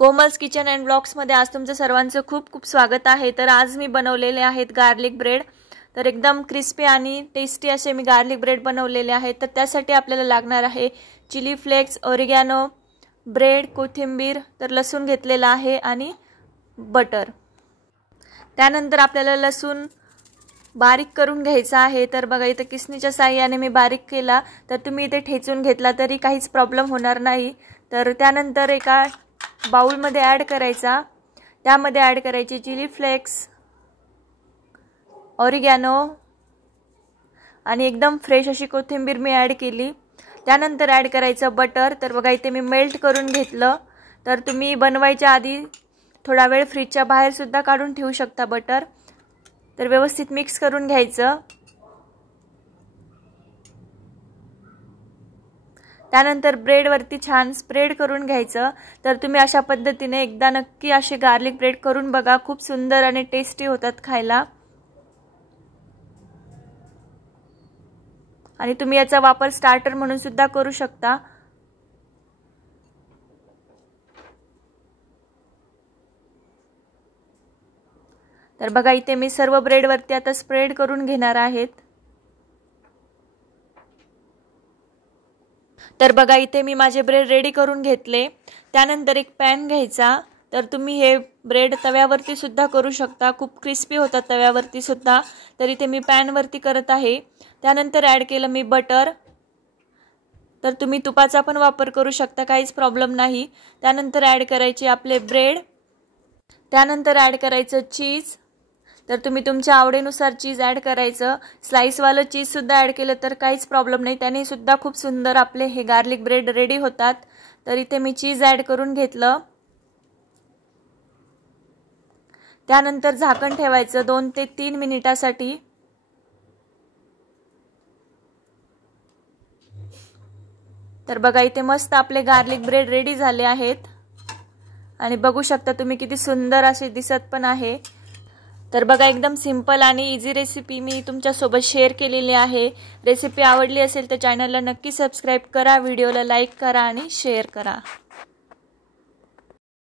Komal's kitchen and ब्लॉग्समध्ये आज तुमचं सर्वांचं खूप खूप स्वागत आहे। तर आज मी बनवलेले आहेत गार्लिक ब्रेड। तर एकदम क्रिस्पी आणि टेस्टी असे मी गार्लिक ब्रेड बनवलेले आहेत। तर त्यासाठी आपल्याला लागणार आहे चिली फ्लेक्स, ऑरिगॅनो, ब्रेड, कोथिंबीर, तर लसूण घेतलेला आहे आणि बटर। त्यानंतर आपल्याला लसूण बारीक करून घ्यायचा आहे। तर बघा इथे किसणीच्या साहाय्याने मी बारीक केला, तर तुम्ही इथे ठेचून घेतला तरी काहीच प्रॉब्लेम होणार नाही। तर त्यानंतर एका बाउल मध्ये ऐड करायचा, त्यामध्ये ऐड करायची चिली फ्लेक्स, ऑरिगॅनो आणि एकदम फ्रेश अशी कोथिंबीर मी ऐड केली। त्यानंतर ऐड करायचं बटर। तर बघा इथे मी मेल्ट करून घेतलं। तर तुम्ही बनवायच्या आधी थोडा वेळ फ्रीजच्या बाहेर सुद्धा काढून ठेवू शकता बटर। तर व्यवस्थित मिक्स करून घ्यायचं। त्यानंतर ब्रेड वरती छान स्प्रेड करून घ्यायचं। तर तुम्ही अशा पद्धतीने एकदा नक्की असे गार्लिक ब्रेड करून बघा, खूप सुंदर आणि टेस्टी होतात खायला। आणि तुम्ही याचा वापर स्टार्टर म्हणून सुद्धा करू शकता। तर बघा इथे मी सर्व ब्रेड वरती आता स्प्रेड करून घेणार आहेत। तर बघा इथे मी माझे ब्रेड रेडी करून घेतले। त्यानंतर एक पॅन घ्यायचा। तर तुम्ही हे ब्रेड तव्यावरती सुद्धा करू शकता, खूप क्रिस्पी होतात तव्यावरती सुद्धा। तर इथे मी पॅन वरती करत आहे। त्यानंतर ऐड केलं मी बटर। तर तुम्ही तुपाचा पण वापर करू शकता, काहीच प्रॉब्लेम नाही। त्यानंतर ऐड करायचे आपले ब्रेड। त्यानंतर ऐड करायचं चीज। तर तुम्ही तुमच्या आवडीनुसार चीज ऐड करायचं। स्लाइस वालं चीज सुद्धा ऐड केलं तर काहीच प्रॉब्लेम नाही, त्याने सुद्धा खूप सुंदर आपले हे गार्लिक ब्रेड रेडी होतात। तर इथे मी चीज ऐड करून घेतलं। त्यानंतर झाकण ठेवायचं 2 ते 3 मिनिटासाठी। तर बघा इथे मस्त आपले गार्लिक ब्रेड रेडी झाले आहेत आणि बघू शकता तुम्ही किती सुंदर असे दिसत पण आहे। तर बघा एकदम सिंपल आणि इझी रेसिपी मी तुमच्या सोबत शेअर केलेली आहे। रेसिपी आवडली असेल तर चॅनलला नक्की सबस्क्राइब करा, व्हिडिओला लाईक करा आणि शेअर करा।